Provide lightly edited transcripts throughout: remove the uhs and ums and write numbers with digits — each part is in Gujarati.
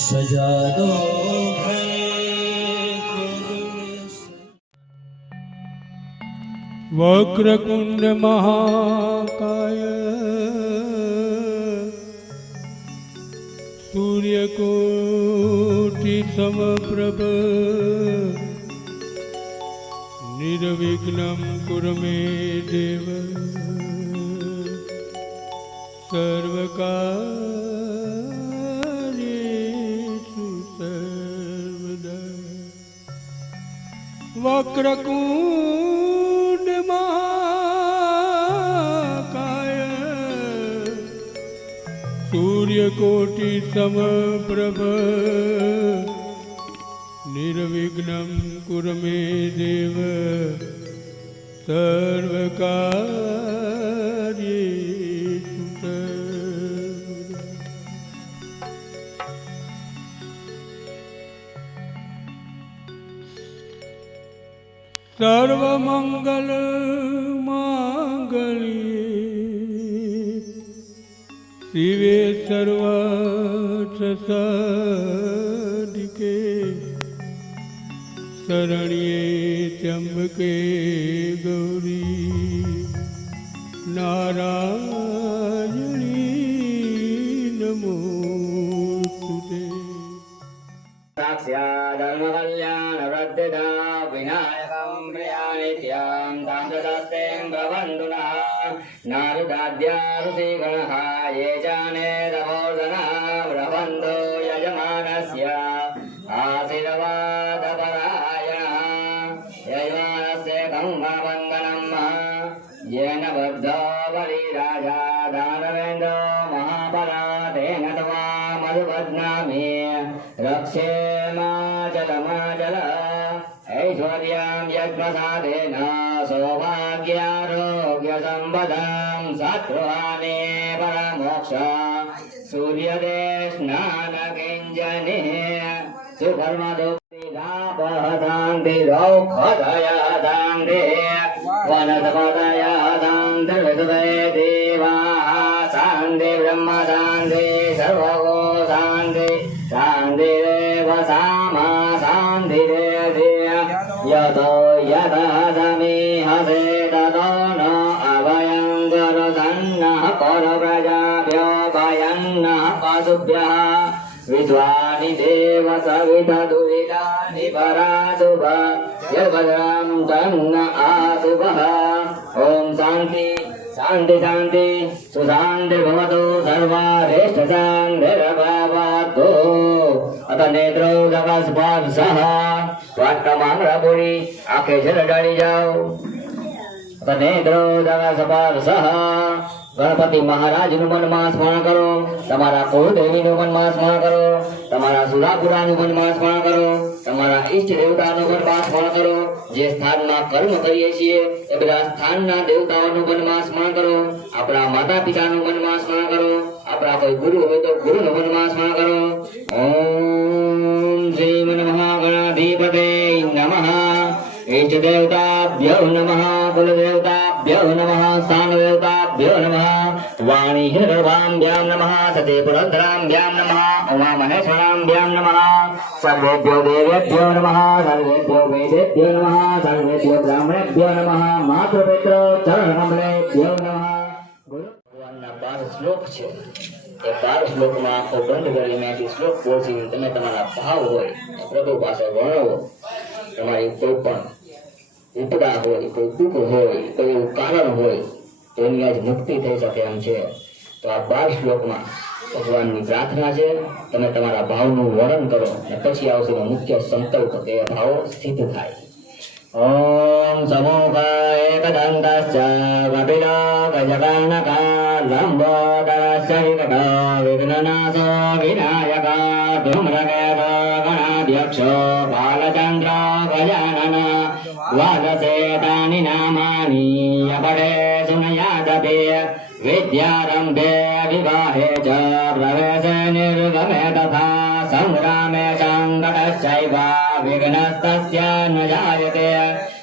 सजा दो वक्रकुंड महाकाय सूर्यकोटि समप्रभ निर्विघ्नं कुरु मे देव सर्वकार्येषु सर्वदा। वक्रकुंड महाकाय सूर्यकोटि समप्रभ निर्विघ्नं कुरु मे देव सर्वकार्येषु सर्वदा। सर्वमंगल मांगल्ये शिवे सर्वार्थसाधिके शरण्ये त्र्यंबके गौरी नारायणी नमोस्तुते। धर्मकल्याणवृद्धिदा विनायकं प्रियानित्यं तान्तदस्तें प्रबन्धुनः नारदाद्या ऋषिगणः ये जाने तपोधना प्रबन्धो यजमानस्य आशीर्वादपरायणः यजमानस्य गङ्गावन्दनं येन बद्धो बलिराजा दानवेन्द्रो महाबला तेन त्वा मधुबध्नामि रक्षे माचल ऐश्वर्यं यज्ञसाधेन सौभाग्यारोग्यसम्पदां शत्रुहाने परमोक्ष सूर्यदे स्नानकिञ्जने सुकर्मदुःखिलाभः शान्तिरौषधयः शान्तिः वनस्पतयः शान्तिर्विशुद्धये देवाः शान्ति ब्रह्म शान्ति सर्वगो शान्ति शान्तिरेव सामा शान्तिरेधि यतो यतः समीहसे ततो न अभयं करसन्नः परप्रजाभ्यो भयन्नः पशुभ्यः विश्वानि देव सविता दुरितानि पराशुभ यद्भद्रं तन्न आशुभः। ॐ शान्ति शान्ति शान्ति सुशान्तिर्भवतु सर्वारेष्ठशान्तिर्भवतु। अत नेत्रो जगस्पर्शः स्वाट्टमांगपुरी आंखें जल डाली जाओ। अत नेत्रो जगस्पर्शः गणपति महाराज નું મનમાં સ્મરણ કરો, તમારા કુળદેવી નું મનમાં સ્મરણ કરો, તમારા સુરાપુરા નું મનમાં સ્મરણ કરો, તમારા ઈષ્ટ દેવતા નું મનમાં સ્મરણ કરો। જે સ્થાનમાં કર્મ કરીએ છીએ એ બધા સ્થાનના દેવતાઓનું મનમાં સ્મરણ કરો। આપણા માતા પિતાનું મનમાં સ્મરણ કરો। આપણા કોઈ ગુરુ હોય તો ગુરુનું મનમાં સ્મરણ કરો। ઓમ શ્રી મહાગણાધિપતે નમઃ। इष्ट देवताभ्यो नमः कुलदेवताभ्यो नमः स्थानदेवताभ्यो नमः वाणी हिरण्यगर्भाभ्यां नमः सती पुरन्दराभ्यां नमः उमा महेश्वराभ्यां नमः सर्वेभ्यो देवेभ्यो नमः सर्वेभ्यो वेदेभ्यो नमः सर्वेभ्यो ब्राह्मणेभ्यो नमः मातृपितृ चरणकमलेभ्यो नमः। ભગવાનના 12 શ્લોક છે એ 12 શ્લોકમાં આખો બંધ કરીને શ્લોક બોલીને તમે તમારા ભાવ હોય પ્રભુ પાસે વર્ણવો। તમારી કોઈ પણ ઉપદા હોય, કોઈ દુઃખ હોય, કોઈ એવું કારણ હોય તો એની આજ મુક્તિ થઈ શકે એમ છે। તો આ 12 શ્લોકમાં ભગવાનની પ્રાર્થના છે। તમે તમારા ભાવનું વર્ણન કરો અને પછી આવશે મુખ્ય સંકલ્પ કે ભાવો સિદ્ધ થાય। ઓમ સમોકાય એકદંતશ્ચ કપિલો ગજગણકા લંબોદરશ્ચ વિકટો વિઘ્નનાશો વિનાયક ધૂમ્રકેતો ગણાધ્યક્ષો બાલચંદ્ર ગજાનન द्वादशेतानि नामानि अपरे सुनयादपि विद्यारम्भे विवाहे च प्रवेशे निर्गमे तथा संग्रामे संकटश्चैव विघ्नस्तस्य न जायते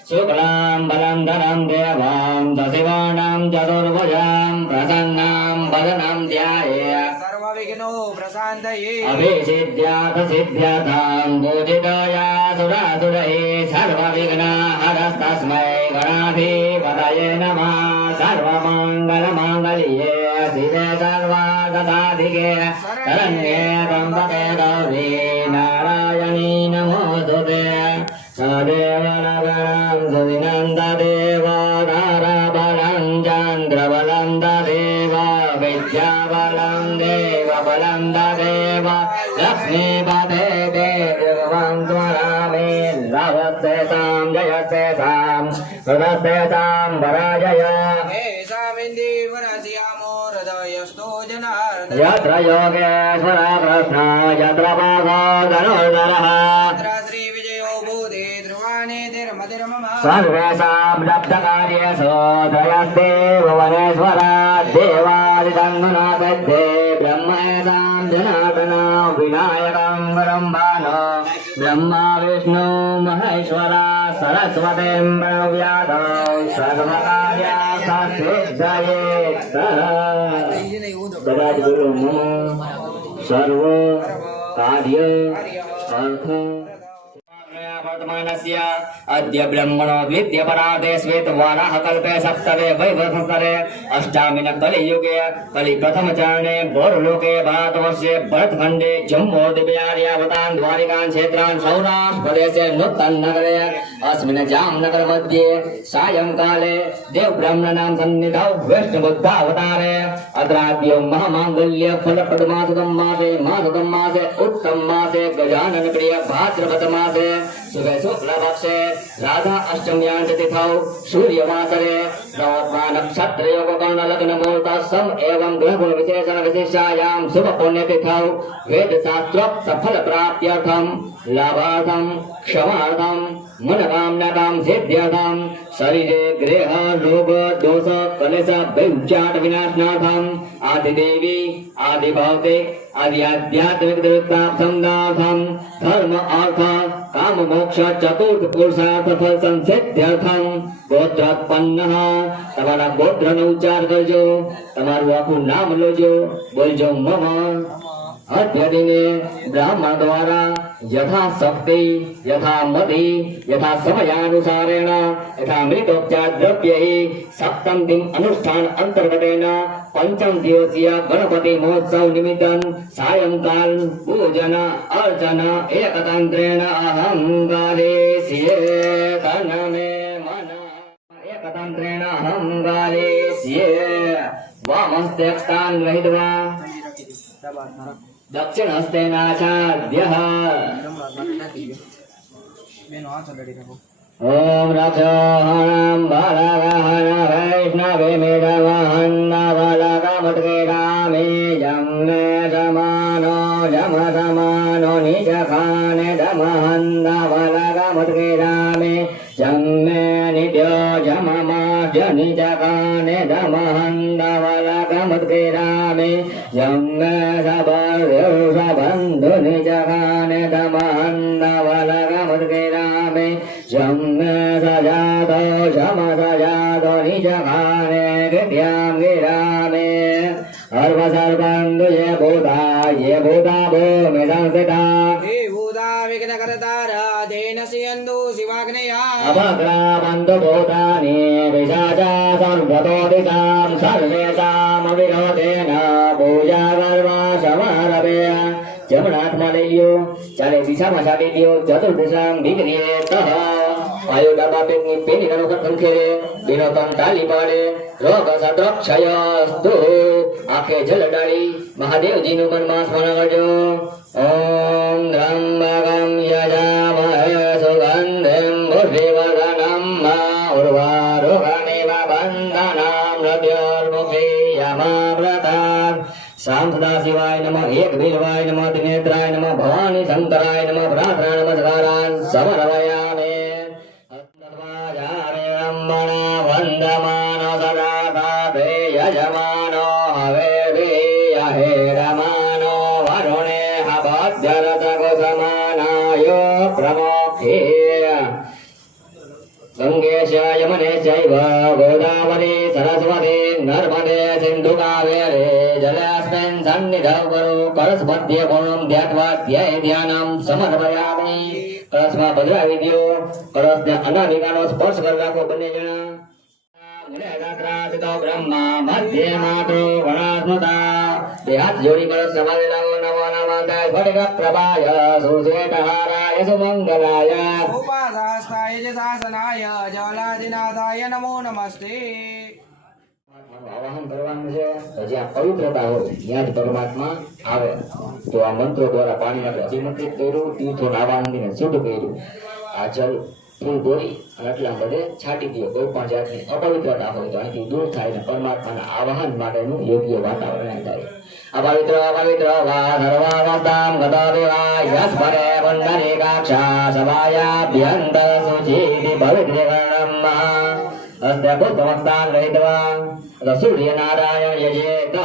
शुक्लां बलंधरं देवां दशिवर्णां चतुर्भुजां प्रसन्नां वदनं ध्यायेत् सर्वविघ्नो प्रशान्तये अभिसिद्ध्याथ सिद्ध्यर्थं पूजिताया सुरासुरैः सर्वविघ्नहरस्तस्मै गणाधिपतये नमः सर्वमङ्गलमाङ्गल्ये शिवे सर्वार्थसाधिके शरण्ये त्र्यम्बके गौरी नारायणी नमोस्तुते सदेव नगरं सुविनन्ददेव नारबलं चन्द्रबलं ददेव विद्याबलं देवबलं ददेव लक्ष्मीपते देवं स्वरामे लवस्तेषां जयस्तेषां हृदस्तेषां पराजय हेशामिन्दीवरस्यामो हृदयस्थो जनार्दन यत्र योगेश्वर कृष्ण यत्र पार्थो धनुर्धरः तत्र श्रीविजयो भूते ध्रुवाणे धीर्मधिर्मम सर्वेषां लब्धकार्येषु त्रयस्ते भुवनेश्वर देवादितन्मना सिद्धे ब्रह्मेषां जनार्दन विनायकं ब्रह्माणो ब्रह्मा विष्णु महेश्वर सरस्वतीं प्रणव्यादौ सर्वकार्यार्थसिद्धये तदादिगुरु नमः सर्व कार्य अर्थ वर्तमानस्य अद्य ब्रह्मणो द्वितीय परार्धे श्वेतवाराह कल्पे सप्तमे वैवस्वरे अष्टामिन कलियुगे कलि प्रथम चरणे भोरलोके भारतवर्षे भरतखण्डे जम्बूद्वीपार्यावतां द्वारिकां क्षेत्रान् सौराष्ट्रप्रदेशे नूतननगरे अस्मिन् जामनगर मध्ये सायंकाले देवब्रह्मणां सन्निधौ विष्णुबुद्धावतारे अत्राद्य महामाङ्गल्य फलप्रदमासुतं मासे उत्तम मासे गजानन प्रिय भाद्रपद मासे शुभे शुक्लपक्षे राधा अष्टम्यां तिथौ सूर्यवासरे नवमा नक्षत्रयोग कर्णलग्न मुहूर्तः सम एवं ग्रहगुण विशेषण विशेषायां शुभ पुण्यतिथौ वेदशास्त्रोक्त फल प्राप्त्यर्थं लाभार्थं क्षमार्थं मनोकामनानां सिद्ध्यर्थं शरीरे गृह रोग दोष कलेश वैचाट विनाशनार्थं आदिदेवी आदिभौतिक आदि आध्यात्मिक देवतार्थं धर्म अर्थ काम मोक्ष चतुर्थ पुरुषार्थ फल संसिद्ध्यर्थं गोत्रोत्पन्न તમારા ગોત્રનો ઉચ્ચાર કરજો તમારું આખું નામ લેજો બોલજો મમ अद्यदिने ब्राह्मण द्वारा यथा शक्ति यथा मति यथा समयानुसारेण यथा मृतोपचार द्रव्यैः सप्तम दिन अनुष्ठान अंतर्गतेन पंचम दिवसीय गणपति महोत्सव निमित्तं सायंकाल पूजन अर्चन एकतंत्रेण अहं गायिष्ये तन्मे मन एकतंत्रेण अहं गायिष्ये वामहस्तेक्षतान् गृहीत्वा दक्षिण हस्तेनाचार्यः ओम रक्षोहणं बलगहन वैष्णवे मेधवहन्नवलगमुद्गिरामे यम्ने समानो निजखाने दमहन्नवलगमुद्गिरामे यम्ने नित्यो जममाद्य निजखाने दमहन्नवलगमुद्गिरामे यम्ने सबन्धु निजखाने दमहन्नवलगमुद्गिरामे यम्ने सजातो शम सजातो निजखाने गिर्यां गिरामे सर्व सर्वंदु ये भूता भूमि संस्थिता हे भूता विघ्नकर्तारा तेन सियन्तु शिवाग्नया अभग्रामन्तु भूतानि विशाचा सर्वतो दिशां सर्वेषामविरोधेन पूजा कर्म समारभे जमनात्मलयो चाले दिशाમાં સાડી દિયો ચતુર્દશાં વિઘ્નેતઃ વાયુ ડાબા પેની કનો ખંખેરે બેનો તન તાલી પાડે રોગ સદ્રક્ષયસ્તુ આંખે જલડાળી મહાદેવજીનું મનમાં સ્મરણ કરજો ઓમ ત્રંબકં યજામહે સુગંધિં પુષ્ટિવર્ધનમ ઉર્વારુકમેવ બંધનાં મૃત્યોર્मुक्षीयमाव्रतात् शाम सदाशिवाय नमः एक वीरवाय नमः त्रिनेत्राय नमः भवानी शंकराय नमः प्रार्थना नमस्कारान् समर्पयामि हस्तध्वजारे रम्मणा वन्दमानो सदा कापे यजमानो हवेर्भिर्यहेरमानो वरुणे हवद्यरत ગંગે યમને ચૈવ ગોદાવરી સરસ્વતી નર્મદે સિંધુ કાવેરી જલેસ્મિન સન્નિધૌ કરો કરસ મધ્ય કોણમ ધ્યાત્વા ધ્યેય ધ્યાનમ સમર્પયામિ. કળશમાં પધરાવી દો. કળશને અનામિકાનો સ્પર્શ કરી રાખો બંને જણા. બ્રહ્મા મધ્યમાં તો ગણાસ્મતા. બે હાથ જોડી કળશ સમાધિ લાવો. નમો નમઃ સ્ફટિક પ્રભાય સુશ્વેતહારાય સુમંગલાય. ઉપાસાસ્તાય જ શાસનાય જલાધિનાથાય નમો નમસ્તે. આવાહન કરવાનું છે. તો જ્યાં પવિત્રતા હોય ત્યાં જ પરમાત્મા આવે. તો આ મંત્રો દ્વારા પાણી આપણે અભિમંત્રિત કર્યું, તીર્થોના આવાહનને શુદ્ધ કર્યું. આ જલ ફૂલ ધોઈ અને એટલા બધે છાંટી દો. કોઈ પણ જાતની અપવિત્રતા હોય તો અહીંથી દૂર થાય અને પરમાત્માના આવાહન માટેનું યોગ્ય વાતાવરણ થાય. અપવિત્ર અપવિત્ર વા સર્વાવસ્તામ ગતા દેવા યસ ભરે વંદને કાક્ષા સભાયાભ્યંત સુચિતિ પવિત્રે વર્ણમ અસ્તે પુષ્પમસ્તાન રહિતવા સૂર્ય નારાયણ યજેતઃ.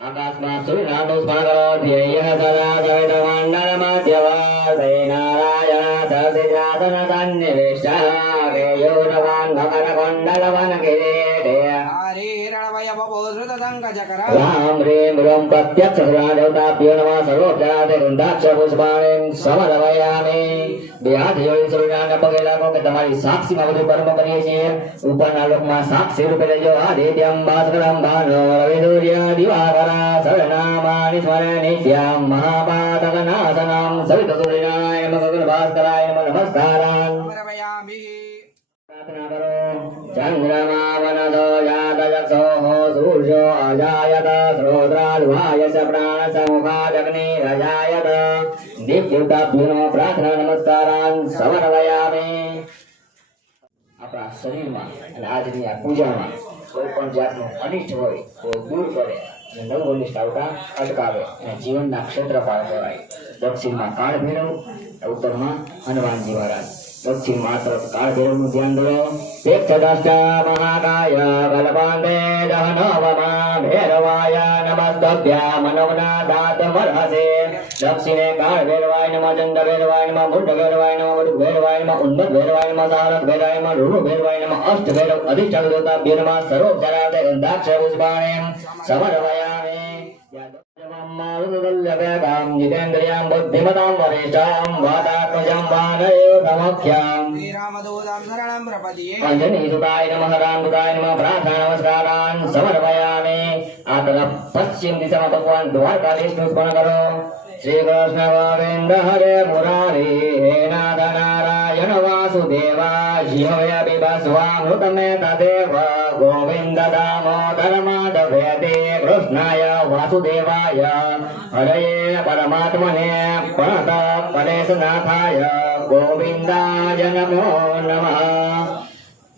આકાશમાં સૂર્યનારાયણનું સ્મરણ કરો. ધ્યેય સદા સવિત મંડળ મધ્યવા શ્રી નારાયણ સદિજાતન સન્નિવિષ્ટઃ કેયુરવાન મકર કુંડલ વન કિરીટે. હરિરણવય બપોધૃત શંખચક્ર રામ રેમ રમ પ્રત્યક્ષ દેવતાભ્યો નમઃ. સર્વોપચારાર્થે ગંધાક્ષ પુષ્પાણિ સમર્પયામિ. બે હાથ જોડી સૂર્યનારાયણને પગે લાગો કે તમારી સાક્ષીમાં બધું કર્મ કરીએ છીએ. ઉપરના લોકમાં સાક્ષી રૂપે લેજો. આદિત્યમ ભાસ્કરમ ભાનો રવિ સૂર્ય દિવાકરા શરણામાનિ સ્મરે નિત્યમ મહાપાતક નાશનમ સવિત સૂર્યનારાયણ નમઃ ગગન ભાસ્કરાય નમઃ નમસ્કારાન. સમર્પયામિ. પ્રાર્થના કરો. ચંદ્રમા વનદો યાત ચક્ષોઃ સૂર્યો અજાયત શ્રોત્રાલ્વાયસ પ્રાણ સમુખાદગ્નિ રજાયત. દીપ્યુતાભ્યો પ્રાર્થના નમસ્કારાન સમર્પયામિ. આપણા શરીરમાં અને આજની આ પૂજામાં કોઈ પણ જાતનું અનિષ્ટ હોય તો દૂર કરે અને નવું અનિષ્ટ આવતા અટકાવે અને જીવનના ક્ષેત્રપાળ કરાય. દક્ષિણમાં કાળ ભૈરવ, ઉત્તરમાં હનુમાનજી મહારાજ. દક્ષિણમાં તરફ કાળ ભૈરવનું ધ્યાન દો. એકદષ્ટા મહાકાય કલ્પાંતે દહનવમા ભૈરવાય નમસ્તભ્યા મનોગનાદાત મર્હસે. દક્ષિણે કાળ ભૈરવાય નમઃ, ચંદ્ર ભૈરવાય નમઃ, મુંડ ભૈરવાય નમઃ, વડુ ભૈરવાય નમઃ, ઉન્મત્ત ભૈરવાય નમઃ, સારથ ભૈરવાય નમઃ, ઋણુ ભૈરવાય નમઃ, અષ્ટ ભૈરવ અધિષ્ઠાન દેવતાભ્યો નમઃ. સર્વોપચારાર્થે ગંધાક્ષ પુષ્પાણિ સમર્પયામિ. જીતેન્દ્રિયમ બુદ્ધિમતામ વરિષ્ઠામ વાતાત્મજં વાનયો સમખ્યામ. શ્રીરામદૂતમ શરણં પ્રપદ્યે. અંજની સુતાય નમઃ, રામદૂતાય નમઃ. પ્રાર્થના નમસ્કારાન સમર્પયામિ. આ તરફ પશ્ચિમ દિશામાં ભગવાન દ્વારકાધીશનું સ્મરણ કરો. શ્રી કૃષ્ણ ગોવિંદ હરે મુરારી હે નાથ નારાયણ વાસુદેવા જીવે બિભસ્વામૃતમે તદેવ ગોવિંદ દામોદર માધવેતિ કૃષ્ણાય વાસુદેવાય હરયે પરમાત્મને પ્रणत પરેશનાથાય ગોવિંદાય નમો નમઃ.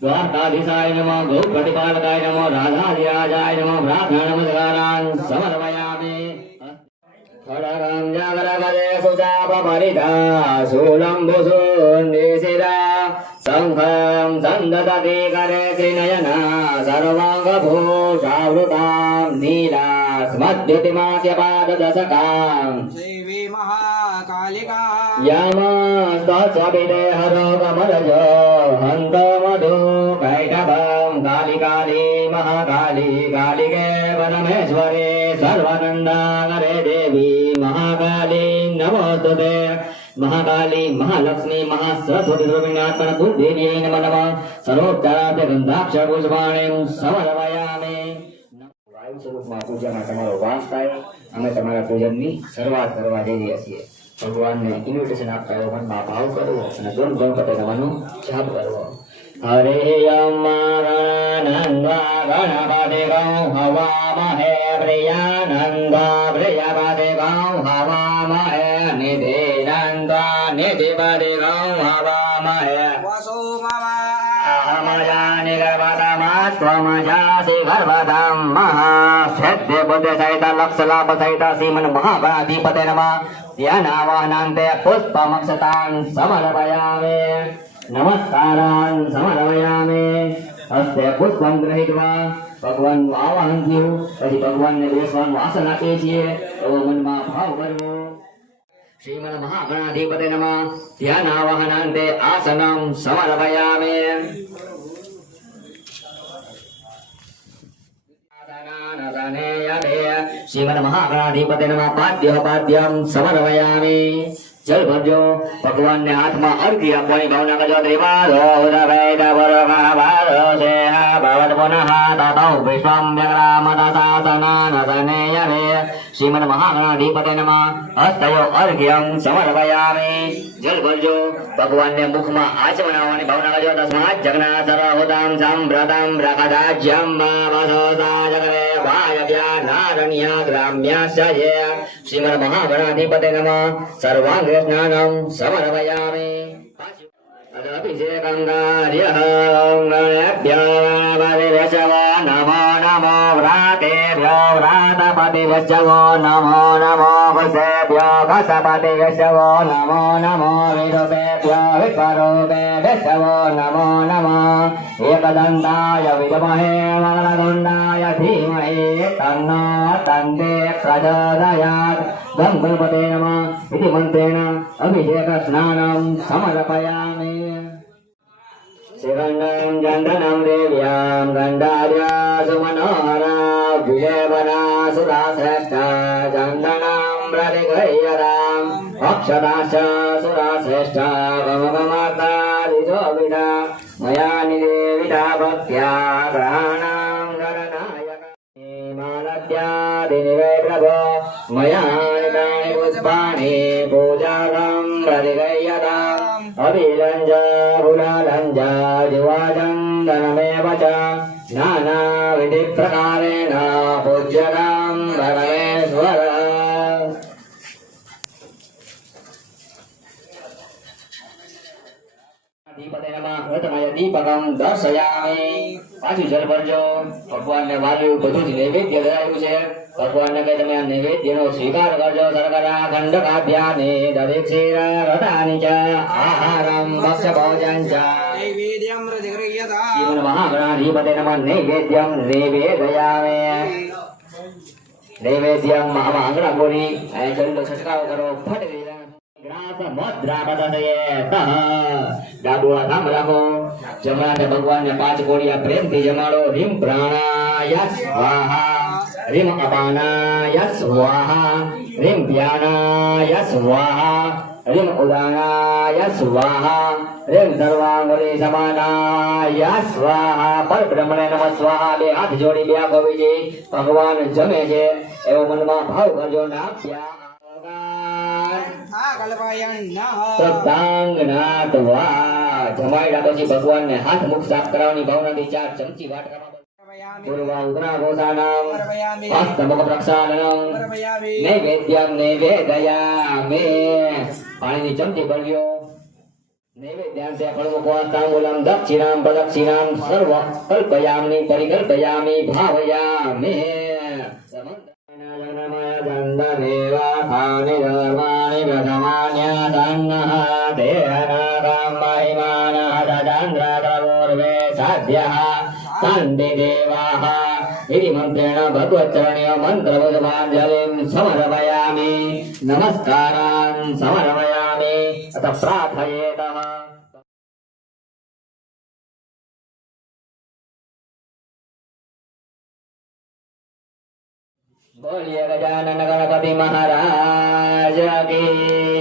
દ્વારકાધીશાય નમઃ, ગૌપ્રતિપાલકાય નમઃ, રાધાધિરાજાય નમઃ. પ્રાર્થના નમસ્કારાન સમર્પયામિ. ખડગં જાગરગદે સુચાપ પરિધા શૂલંબુસુનિશિરા શંખં સંદતતિ કરે ત્રિનયના સર્વાંગભૂષાવૃતાં નીલા સ્મદ્યુતિમાસ્ય પાદદશકાં. દેવી મહાકાલિકા યમસ્તસ્વપિતે હરો કમલજો હંત મધુ કૈટભં. કાલિકાલી મહાકાલી કાલિકે પરમેશ્વરે સર્વાનંદાકરે દેવી મહાકાલી નમોસ્તુતે. મહાકાલી મહાલક્ષ્મી મહાસરસ્વતી સ્વરૂપિણાત્મન કુલદેવ્यै નમઃ નમઃ. સર્વોપચારાર્થે ગંધાક્ષ પુષ્પાણિ સમર્પયામિ. વાયુ સ્વરૂપમાં પૂજામાં તમારો વાસ થાય. અમે તમારા પૂજનની શરૂઆત કરવા જઈ રહ્યા છીએ. ભગવાનને ઇન્વિટેશન આપતા એવો મનમાં ભાવ કરવો અને ગણ ગણપતિ નમઃનો જાપ કરવો. હરે યમાનંદા ગણપતિ ગૌ હવામહે પ્રિયાનંદા પ્રિયપતિ ગૌ હવામહે નિધિનંદા નિધિપતિ ગૌ હવામહે. વસુ મમ અહમજાનિ ગર્ભધમાસ્ત્વમજાસि ગર્ભધમ મહાસિદ્ધિ બુદ્ધિ સહિત લક્ષ લાભ સહિત શ્રીમન મહાગણાધિપતે નમઃ. ધ્યાનાવાહનાંતે પુષ્પમક્ષતાં સમર્પયામિ. નમસ્કારાન સમર્પયામિ. હસ્તે પુષ્પમ ગૃહીત્વા ભગવાનનું આવાહન થયું. પછી ભગવાનને બેસવાનું આસન આપીએ છીએ એવો મનમાં ભાવ કરવો. श्रीमन्महागणाधिपते नमः ध्यानावहनान्ते आसनं समर्पयामि श्रीमन्महागणाधिपते नमः पाद्यं समर्पयामि जल भरजो भगवान ने हाथ में अर्घ्य આપવાની ભાવના કરજો ત્રિપાદો ઉદવૈદવરકાભારો સેહ ભવત પુનઃ તતૌ વિશ્વં વ્યગ્રામતસાસનાનસનેયવે શ્રીમન્મહાગણાધિપતે નમઃ હસ્તયો અર્ઘ્યં સમર્પયામિ જલ ભરજો ભગવાન ને મુખમાં આચમનાવવાની ભાવના કરજો તસ્માત જગન્નાથ સર્વભૂતાં સંભ્રતં પ્રકદાજ્યં વાસોસા જગરે વાયવ્યા નારણ્ય ગ્રામ્યાસ્ય શ્રીમન્મહાગણાધિપતે નમઃ સર્વાંગ સ્નાનમ સમર્પયામિ અભિષેકં કાર્યઃ ગણેભ્યો નમો નમો વ્રાતેભ્યો વ્રાતપતિભ્યો નમો નમો વસેભ્યો વસપતિભ્યો નમો નમો વિદુષેભ્યો વિશ્વરૂપેભ્યો નમો નમઃ એકદંતાય વિદ્મહે વક્રતુંડાય ધીમહિ તન્નો દંતે પ્રચોદયાत् ગં ગણપતે નમઃ इति मंत्रेण अभिषेक स्नानं समर्पयामि शिवन्नं चन्दनं देव्यां गन्धार्या सुमनोहरा विजयवना सुराश्रेष्ठा चन्दनं प्रतिगृह्यताम् अक्षताश्च सुराश्रेष्ठा गमगमार्तादिशोभिता मया निदेविता भक्त्या ग्रहाणां गणनायक मालत्यादिनिवेद्रभो मया पुष्पाणि पूजाकं प्रतिगृह्यताम् अभिलञ्ज फुललञ्ज जीवाचन्दनमेव च नानाविधिप्रकारेण पूज्यतां परमेश्वर दीपते नमः गतमय दीपकं दर्शयामि पाछું જલ ભરજો ભગવાનને વાલ્યું બધું જ નૈવેદ્ય ધરાયું છે ભગવાનને કહે તમે આ નૈવેદ્યનો સ્વીકાર કરજો શર્કરા ખંડકાભ્યાને દરેક્ષીર રતાની ચ આહારમ ભક્ષ્ય ભોજન ચ नैवेद्यं प्रतिगृह्यताम् श्रीमन्महागणाधिपते नमः नैवेद्यं निवेदयामि नैवेद्यं महामांगणा बोली जल्द छटकाव करो फट ग्रास मुद्रापतये तः डाबू हाथ રાખો જમણા ભગવાનને 5 કોડિયા પ્રેમથી જમાડો રીમ પ્રાણાય સ્વાહા રીમ અપાનાય સ્વાહા રીમ ધ્યાનાય સ્વાહા રીમ ઉદાનાય સ્વાહા રીમ સર્વાંગલી સમાનાય સ્વાહા પરબ્રહ્મણે નમઃ સ્વાહા બે હાથ જોડી બે આંખો વીજી ભગવાન જમે છે એવો મનમાં ભાવ કરજો નાપ્યા જમાડ્યા પછી ભગવાનને હાથ મુખ સાફ કરાવવાની ભાવનાથી 4 ચમચી વાટકામાં પૂર્વા ઉદરા ગોસાનામ હસ્તમુખ પ્રક્ષાલનમ નૈવેદ્યમ નૈવેદયામિ પાણીની ચમચી ભરજો નૈવેદ્યાંતે ફળમુખવાં તાંબૂલમ દક્ષિણામ પ્રદક્ષિણામ સર્વ કલ્પયામિ પરિકલ્પયામિ ભાવયામિ देवा खानि धर्माणि प्रथमान्यसन्नः देहनागं महिमानः तदन्द्रप्रपूर्वे साध्यः सन्ति देवाः इति मन्त्रेण भगवच्चरणीय मन्त्रपुष्पाञ्जलिं समर्पयामि नमस्कारान् समर्पयामि अथ प्रार्थयेतः बोलिए गजानन गणपति महाराज की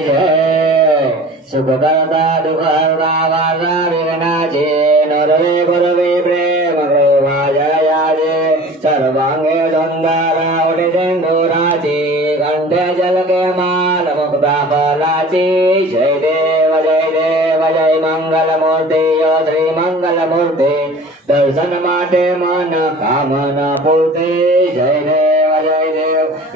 जय सुख करता दुख हरता वार्ता विघ्नाचे नरवे गुरवे प्रेम जयाजे सर्वांगे सुंदरा उठे सिंधुराची कंठे जल के माल मुक्ता फलाची जय देव जय मंगल मूर्ति यो श्री मंगल मूर्ति दर्शन माटे मन कामना पूर्ति जय देव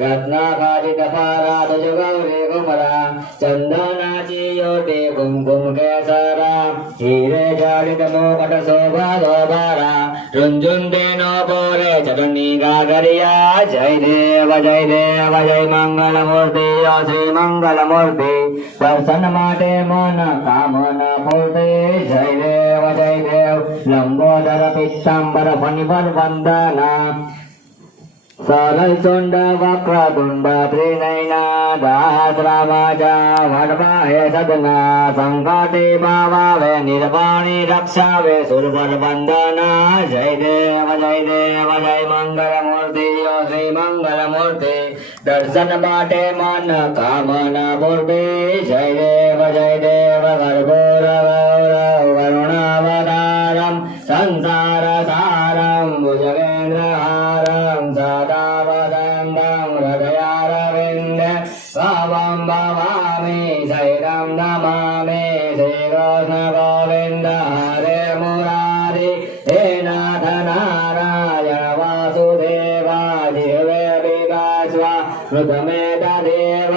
रत्नाकारित फारा तुझ गौरी कुमरा चंदनाची योटी कुमकुम केसरा हीरे जड़ित मुकुट शोभा शोभारा झुंझुनते नो पोरे चटनी गागरिया जय देव जय मंगल मूर्ति ओ श्री मंगल मूर्ति दर्शन माटे मन कामना पूर्ति जय देव लंबोदर पीतांबर फणिवर वंदना सरलचुण्ड वक्रतुण्ड त्रिनयनादाश्रमाजा वडवाहे सदना संकटे भावावे निर्वाणी रक्षावे सुरवरवन्दना जय देव जय मंगलमूर्ति श्री मंगलमूर्ति दर्शन बाटे मन कामना पूर्ति जय देव गर्भोर वरुणावतारम संसार सारम भुजगेन्द्रहारम सदा वदन्तं हृदयारविन्द भावं भवामि शैलं नमामि श्रीकृष्ण गोविन्द हरे मुरारी हे नाथ नारायण वासुदेवा जिह्वे विकास्व मृतमेतदेव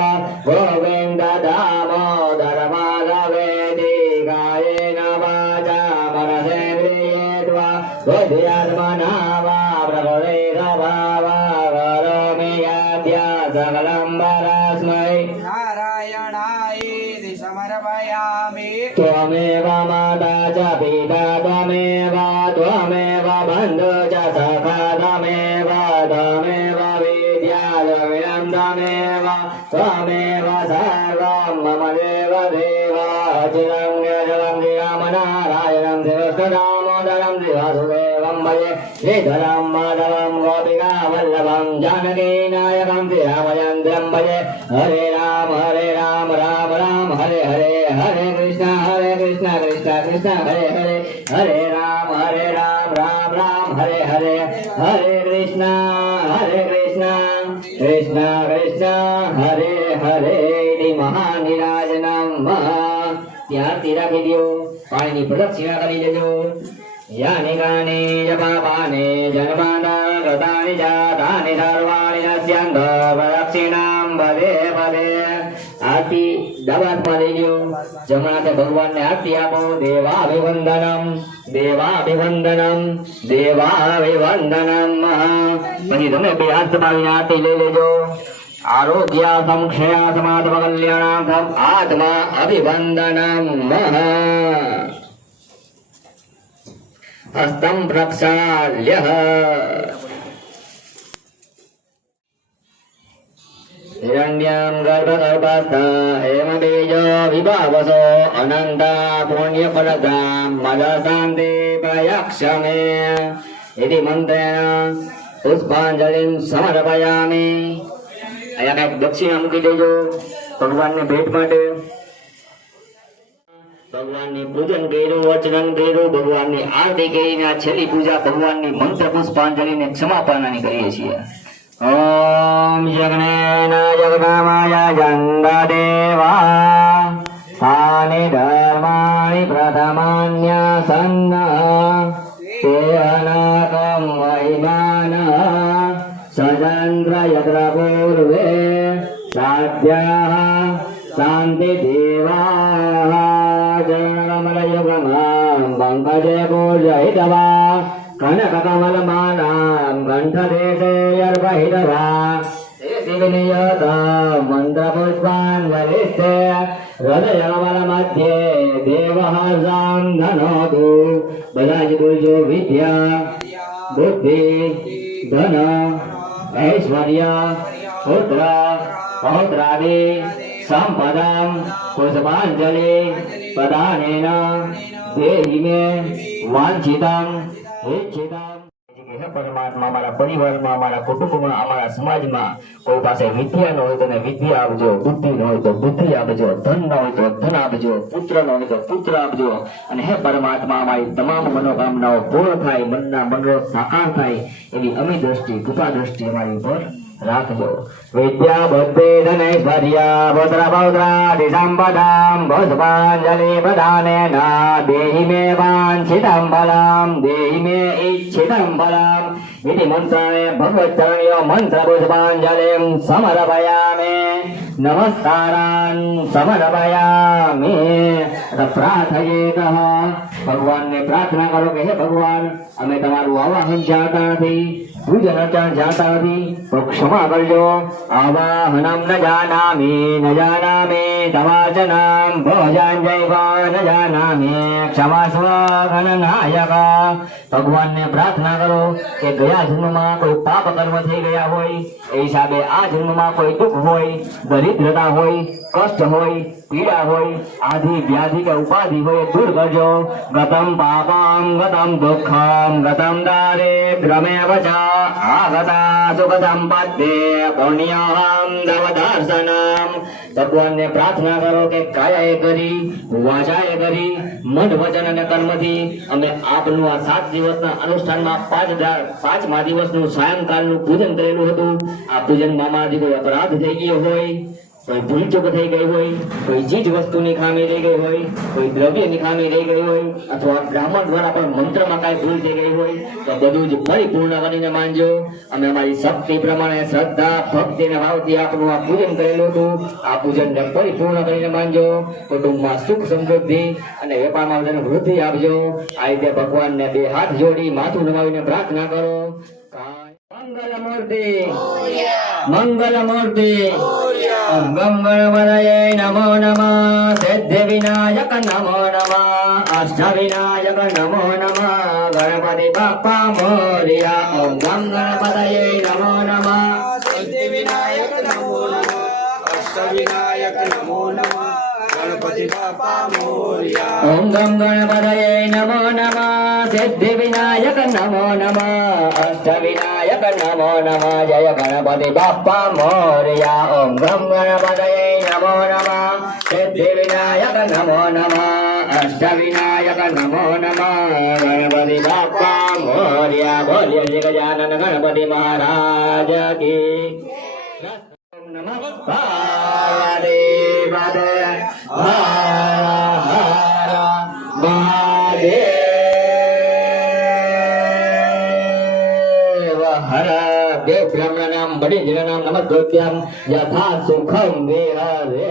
गोविन्द दामोदर माधवेति कायेन वाचा मनसेन्द्रियेत्वा बुद्ध्यात्मना वा प्रकृते स्वभावा करोमि यद्या सकलं परस्मै नारायणायेति समर्पयामि त्वमेव माता च पिता त्वमेव बन्धु च सखा त्वमेव विद्यालयं त्वमेव सर्वं मम देव चिरं जलं श्रीरामनारायणं शिवदामोदरं श्रीवासुदेवं भजे श्रीधरं माधवं गोपिकावल्लभं जानकीनायकं श्रीरामचन्द्रं भजे हरे राम राम राम हरे हरे हरे कृष्ण कृष्ण कृष्ण हरे हरे हरे राम राम राम हरे हरे हरे कृष्ण कृष्ण कृष्ण हरे हरे महानिराजनम ત્યારથી રાખી દો પાણીની પ્રદક્ષિણા કરી લેજો યાની ગાને જપાપાને જન્માના ગતાની જાતાની સર્વાણી નશ્યંત પ્રદક્ષિણામ ભલે ભલે આરતી દબાતમાં લઈ લ્યો જમણાથી ભગવાનને આરતી આપો દેવાભિવંદનમ પછી તમે બે હાથ દબાવીને આરતી લઈ લેજો आरोग्य संक्षय समात्म कल्याणार्थम आत्मा अभिवंदनम हस्तं प्रक्षाल्य हिरण्यं गर्भगर्भस्थ हेमबीजो विभावसो अनंत पुण्यफलदां मदशान्ति प्रयक्षमे इति मंत्रेण पुष्पांजलिं समर्पयामि અહીંયા કઈક દક્ષિણા મૂકી દેજો ભગવાનને ભેટ માટે ભગવાનની પૂજન કર્યું વચન કર્યું ભગવાનની આરતી કરીને છેલ્લી પૂજા ભગવાનની મંત્ર પુષ્પાંજલિને ક્ષમાપનાની કરીએ છીએ ઓમ જગનેન જગનામાય જંગદેવા સ્થાને ધર્માણિ પ્રથમાન્યસન્ન તે અનાકમ મહિમાન सजन्द्र यत्र पूर्वे साध्याः शान्तिदेवाः चरणकमलयुगमां पङ्कजे पूजयितवा कनककमलमालां कण्ठदेशे अर्पयितवा शिवनियत मन्त्रपुष्पाञ्जलिस्ते हृदयकमलमध्ये देवः सां धनोतु बधाज बोलજો विद्या बुद्धि धन ऐश्वर्य पुत्र पौत्रादि संपदं पुष्पांजलि प्रदानेन देहि मे वांछितं इच्छितं હે પરમાત્મા અમારા પરિવારમાં અમારા કુટુંબમાં અમારા સમાજમાં કોઈ પાસે વિદ્યા ન હોય તો વિદ્યા આપજો બુદ્ધિ ન હોય તો બુદ્ધિ આપજો ધન ન હોય તો ધન આપજો પુત્ર ન હોય તો પુત્ર આપજો અને હે પરમાત્મા અમારી તમામ મનોકામનાઓ પૂર્ણ થાય મનના મનોરથ સાકાર થાય એવી અમી દ્રષ્ટિ કૃપા દ્રષ્ટિ અમારી ઉપર રાખજો વિદ્યા બુદ્ધિ ધનૈશ્વર્ય પુત્ર પૌત્રાદિ સંપદાં પુષ્પાંજલિ પ્રદાનેન દેહિ મે વાંછિतं ફલં દેહિ મે इच्छितं फलम् इति मन्त्रेण भगवच्चरणयो मन्त्रपुष्पाञ्जलिं समर्पयामि नमस्कारान् समर्पयामि प्रार्थयेतः भगवानने પ્રાર્થના કરો કે હે ભગવાન અમે તમારું આવાહન જાણતા નથી, પૂજન અર્ચન જાણતા નથી, તો ક્ષમા કરજો. આવાહનમ ન જાનામી તવાચનામ ભોજાંજૈવ ન જાનામી ક્ષમાસ્વ ગણનાયક. ભગવાનને પ્રાર્થના કરો કે ગયા જન્મમાં કોઈ પાપ કર્મ થઈ ગયા હોય, એ હિસાબે આ જન્મમાં કોઈ દુઃખ હોય, દરિદ્રતા હોય, કષ્ટ હોય, પીડા હોય, આધિ વ્યાધિ કે ઉપાધિ હોય, દૂર કરજો. ગતમ પાપમ ગતમ દુઃખમ ગતમ દારિદ્ર્યમેવ ચ આગતા સુખ સંપત્તિ પુણ્યહમ તવ દર્શનમ. ભગવાનને પ્રાર્થના કરો કે કાયાએ કરી, વાચાએ કરી, મન વચન અને કર્મથી અમે આપનું આ 7 દિવસના અનુષ્ઠાનમાં 5મા દિવસનું સાયંકાલનું પૂજન કરેલું હતું. આ પૂજનમાં અમારાથી કોઈ અપરાધ થઈ ગયો હોય, કોઈ ભૂલચૂક થઈ ગઈ હોય, કોઈ ચીજ વસ્તુની ખામી રહી ગઈ હોય, કોઈ દ્રવ્યની ખામી રહી ગઈ હોય, અથવા બ્રાહ્મણ દ્વારા પણ મંત્રમાં કાંઈ ભૂલ થઈ ગઈ હોય, તો બધું જ પરિપૂર્ણ કરીને માનજો. અમે અમારી શક્તિ પ્રમાણે શ્રદ્ધા ભક્તિ અને ભાવથી આપનું આ પૂજન કરેલું હતું. આ પૂજનને પરિપૂર્ણ કરીને માનજો. કુટુંબમાં સુખ સમૃદ્ધિ અને વેપારમાં બધાને વૃદ્ધિ આપજો. આ રીતે ભગવાનને 2 હાથ જોડી માથું નમાવીને પ્રાર્થના કરો. મંગલમૂર્તિ મંગલમૂર્તિ ગમ ગણપતયે નમો નમઃ. સિદ્ધિ વિનાયક નમો નમઃ. અષ્ટ વિનાયક નમો નમઃ. ગણપતિ બાપ્પા મોરયા. ઓમ ગમ ગણપતયે નમો નમઃ. સિદ્ધિ વિનાયક નમો નમઃ. અષ્ટ વિનાયક નમો નમઃ. ગણપતિ બાપા મોરયા. ઓમ ગમ ગણપતયે નમો નમઃ. સિદ્ધિ વિનાયક નમો નમઃ. અષ્ટ વિનાયક નમો નમઃ. જય ગણપતિ બાપ્પા મોરયા. ઓમ ગમ ગણપતયે નમો નમઃ. સિદ્ધિ વિનાયક નમો નમઃ. અષ્ટ વિનાયક નમો નમઃ. ગણપતિ બાપ્પા મોરયા. બોલીએ શ્રી ગજાનન ગણપતિ મહારાજ કી. ઓમ નમઃ પાર્વતી પતે. હર હર મહાદેવ. હર દેવ બ્રહ્મણામ બલિજનામ નમસ્તોભ્યમ યથા સુખમ વિહરે.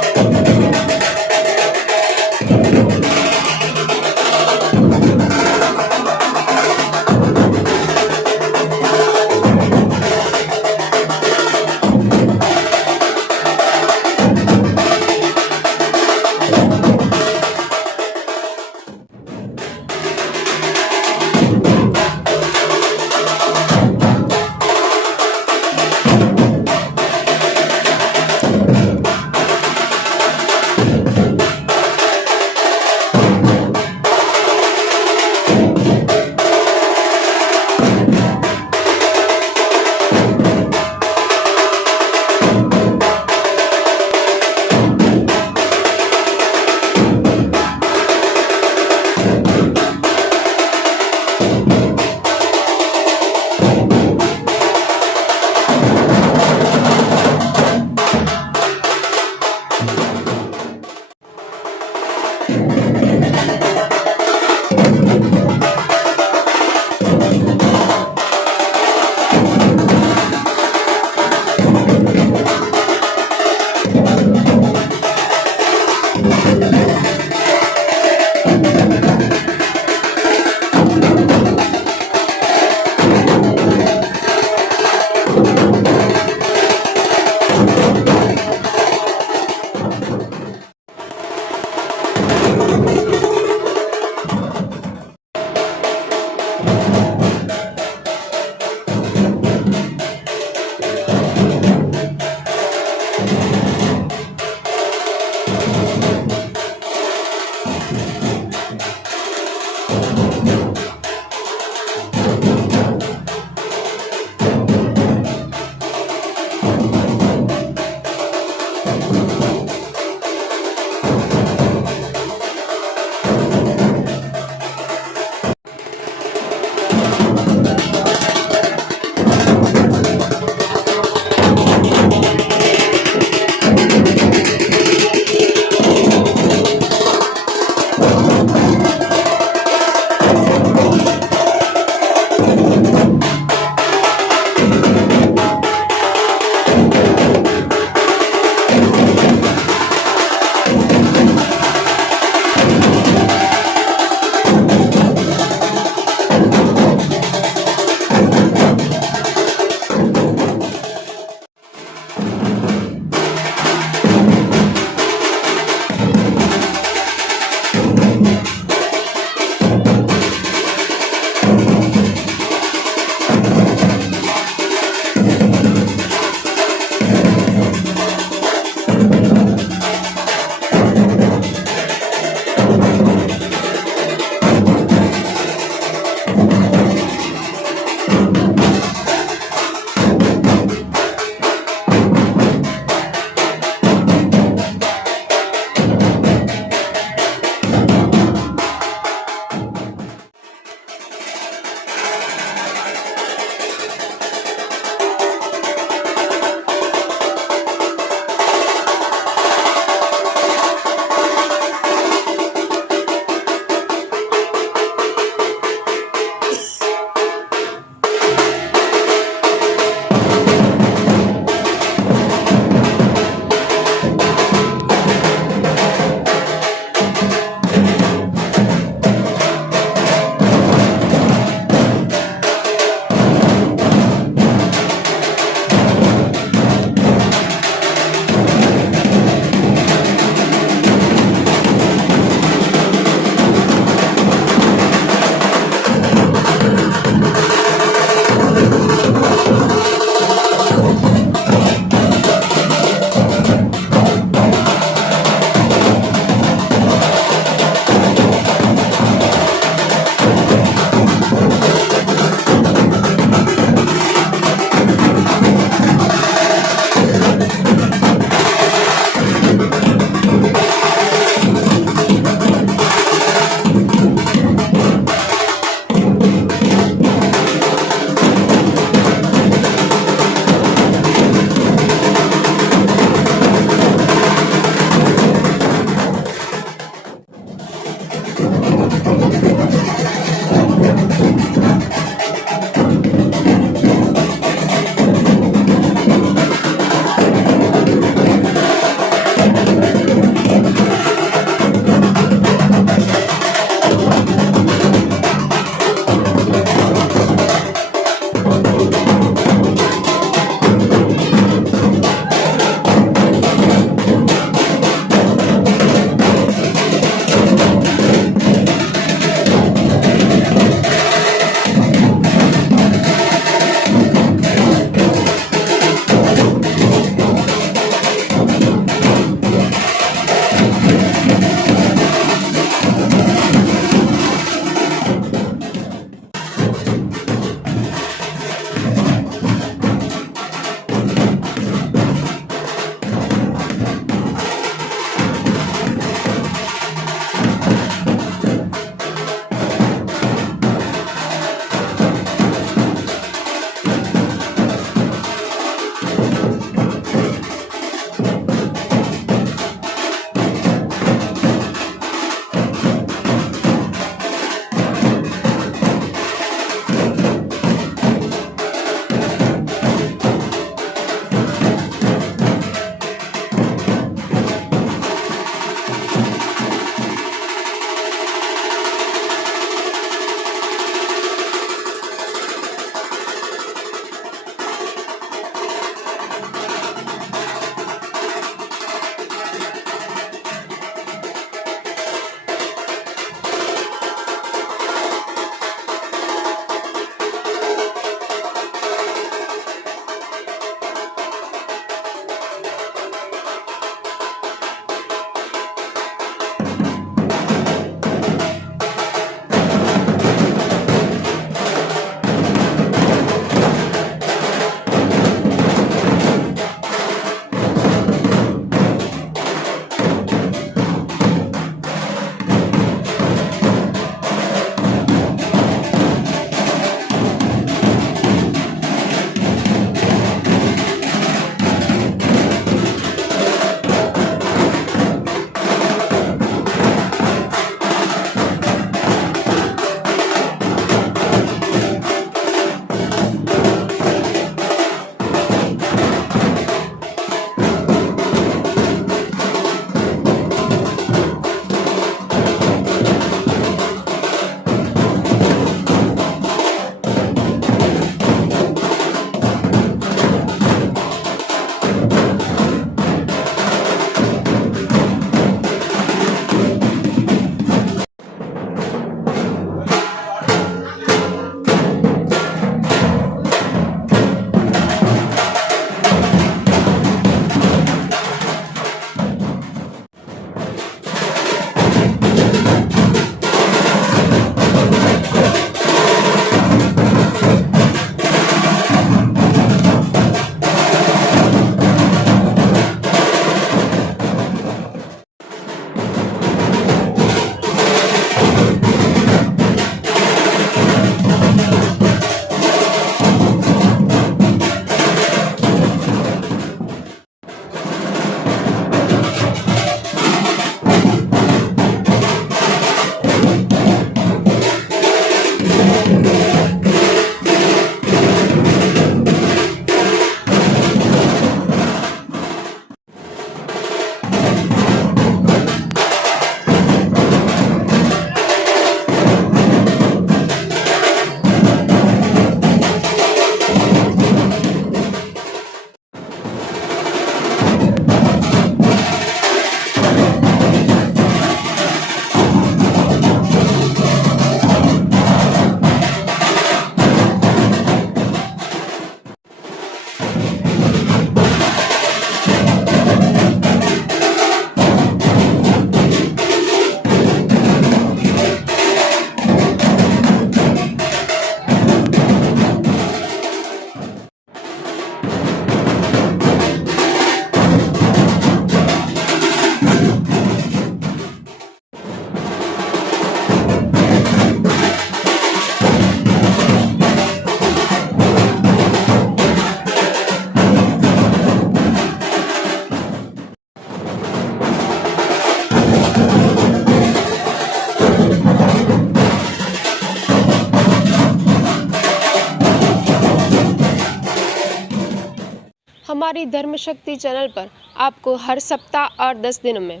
हमारी धर्म शक्ति चैनल पर आपको हर सप्ताह और 10 दिनों में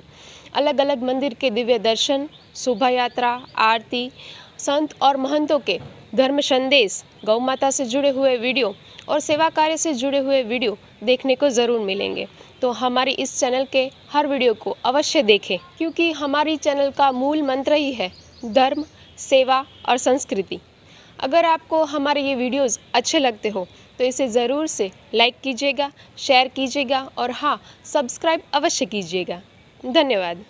अलग अलग मंदिर के दिव्य दर्शन, शोभा यात्रा, आरती, संत और महंतों के धर्म संदेश, गौ माता से जुड़े हुए वीडियो और सेवा कार्य से जुड़े हुए वीडियो देखने को ज़रूर मिलेंगे। तो हमारी इस चैनल के हर वीडियो को अवश्य देखें, क्योंकि हमारी चैनल का मूल मंत्र ही है धर्म, सेवा और संस्कृति। अगर आपको हमारे ये वीडियोस अच्छे लगते हो तो इसे ज़रूर से लाइक कीजिएगा, शेयर कीजिएगा और हाँ, सब्सक्राइब अवश्य कीजिएगा। धन्यवाद।